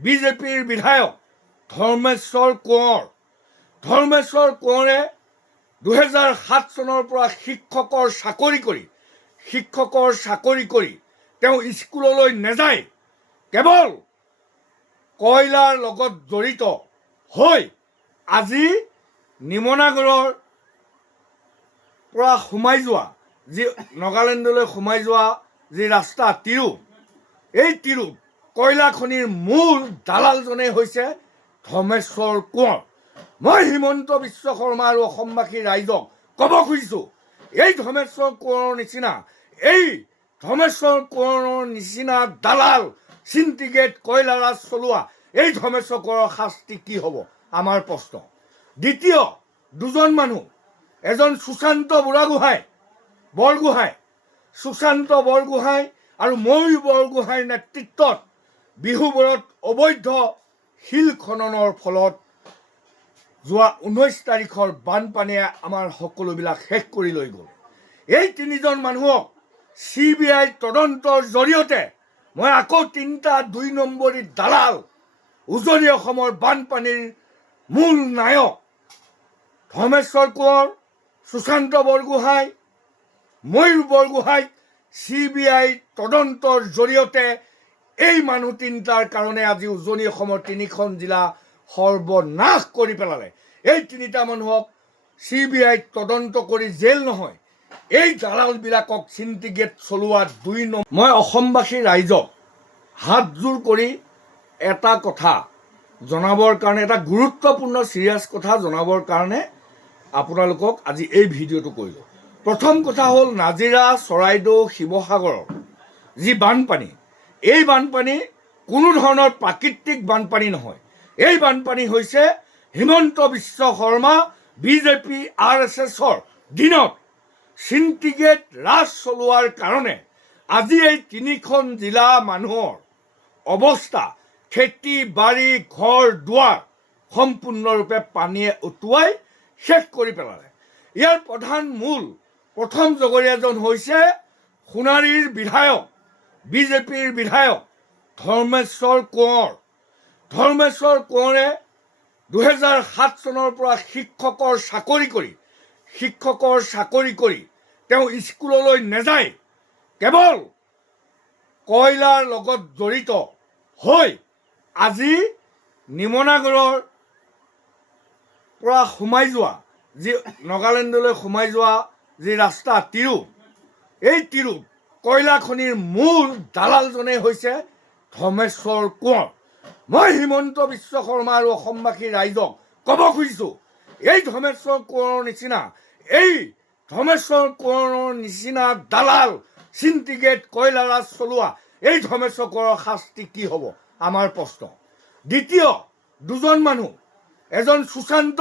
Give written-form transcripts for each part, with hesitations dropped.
বিজেপিৰ বিধায়ক ধৰ্মেশ্বৰ কোঁৱৰে 2007 চনৰ পৰা শিক্ষকৰ চাকৰি কৰি তেওঁ স্কুললৈ নাযায়, কেৱল কয়লাৰ লগত জড়িত হৈ আজি নিমনাগৰৰ পৰা সোমাই যোৱা যি নাগালেণ্ডলৈ সোমাই যোৱা যি ৰাস্তা এই তিৰুপ কয়লা খনিৰ মূল দালালজনে হৈছে ধৰ্মেশ্বৰ কোঁৱৰ। মই হিমন্ত বিশ্ব শৰ্মা আৰু অসমবাসী ৰাইজক ক'ব খুজিছোঁ, এই ধৰ্মেশ্বৰ কোঁৱৰৰ নিচিনা দালাল চিণ্ডিকেট কয়লা ৰাজ চলোৱা এই ধৰ্মেশ্বৰ কোঁৱৰৰ শাস্তি কি হ'ব আমাৰ প্ৰশ্ন। দ্বিতীয় দুজন মানুহ, এজন সুশান্ত বৰগোহাঁই আৰু ময়ূৰ বৰগোহাঁইৰ নেতৃত্বত বিহুবোৰত অবৈধ শিল খননৰ ফলত যোৱা 19 তাৰিখৰ বানপানীয়ে আমাৰ সকলোবিলাক শেষ কৰি লৈ গ'ল। এই তিনিজন মানুহক CBI তদন্তৰ জৰিয়তে মই আকৌ 2 নম্বৰী দালাল উজনি অসমৰ বানপানীৰ মূল নায়ক ধৰ্মেশ্বৰ কোঁৱৰ, সুশান্ত বৰগোহাঁই, ময়ূৰ বৰগোহাঁইক CBI তদন্তৰ জৰিয়তে এই মানুহ তিনিটাৰ কাৰণে আজি উজনি অসমৰ 3খন জিলা সৰ্বনাশ কৰি পেলালে। এই তিনিটা মানুহক CBI তদন্ত কৰি জেল নহয়, এই দালালবিলাকক চিণ্ডিকেট চলোৱা 2 নম্বৰ। মই অসমবাসী ৰাইজক হাতযোৰ কৰি এটা কথা জনাবৰ কাৰণে, এটা গুৰুত্বপূৰ্ণ চিৰিয়াছ কথা জনাবৰ কাৰণে আপোনালোকক আজি এই ভিডিঅ'টো কৰিলোঁ। প্ৰথম কথা হ'ল নাজিৰা, চৰাইদেউ, শিৱসাগৰৰ যি বানপানী, এই বানপানী কোনো ধৰণৰ প্ৰাকৃতিক বানপানী নহয়। এই বানপানী হৈছে হিমন্ত বিশ্ব শৰ্মা বিজেপি RSSৰ দিনত চিণ্ডিকেট ৰাজ চলোৱাৰ কাৰণে আজি এই 3খন জিলা মানুহৰ অৱস্থা, খেতি বাৰী, ঘৰ দুৱাৰ সম্পূৰ্ণৰূপে পানীয়ে উটুৱাই শেষ কৰি পেলালে। ইয়াৰ প্ৰথম জগৰীয়াজন হৈছে সোণাৰীৰ বিজেপিৰ বিধায়ক ধৰ্মেশ্বৰ কোঁৱৰে 2007 চনৰ পৰা শিক্ষকৰ চাকৰি কৰি তেওঁ স্কুললৈ নাযায়, কেৱল কয়লাৰ লগত জড়িত হৈ আজি নিমনাগৰৰ পৰা সোমাই যোৱা যি নাগালেণ্ডলৈ সোমাই যোৱা যি ৰাস্তা এই তিৰুপ কয়লা খনিৰ মূল দালালজনে হৈছে ধৰ্মেশ্বৰ কোঁৱৰ। মই হিমন্ত বিশ্ব শৰ্মা আৰু অসমবাসী ৰাইজক ক'ব খুজিছোঁ, এই ধৰ্মেশ্বৰ কোঁৱৰৰ নিচিনা দালাল চিণ্ডিকেট কয়লা ৰাজ চলোৱা এই ধৰ্মেশ্বৰ কোঁৱৰৰ শাস্তি কি হ'ব আমাৰ প্ৰশ্ন। দ্বিতীয় দুজন মানুহ, এজন সুশান্ত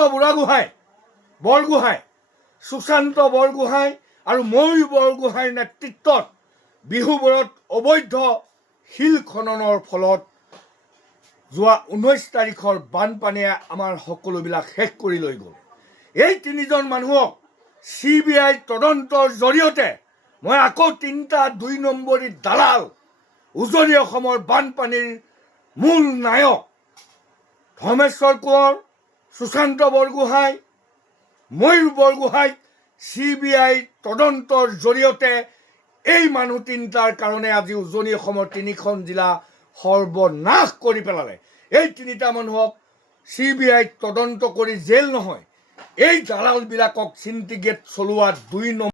বৰগোহাঁই আৰু ময়ূৰ বৰগোহাঁইৰ নেতৃত্বত বিহুবোৰত অবৈধ শিল খননৰ ফলত যোৱা 19 তাৰিখৰ বানপানীয়ে আমাৰ সকলোবিলাক শেষ কৰি লৈ গ'ল। এই তিনিজন মানুহক CBI তদন্তৰ জৰিয়তে মই আকৌ 2 নম্বৰী দালাল উজনি অসমৰ বানপানীৰ মূল নায়ক ধৰ্মেশ্বৰ কোঁৱৰ, সুশান্ত বৰগোহাঁই, ময়ূৰ বৰগোহাঁইক CBI তদন্তৰ জৰিয়তে এই মানুহ তিনিটাৰ কাৰণে আজি উজনি অসমৰ 3খন জিলা সৰ্বনাশ কৰি পেলালে। এই তিনিটা মানুহক CBI তদন্ত কৰি জেল নহয়, এই দালালবিলাকক চিণ্ডিকেট চলোৱা 2 নম্বৰ।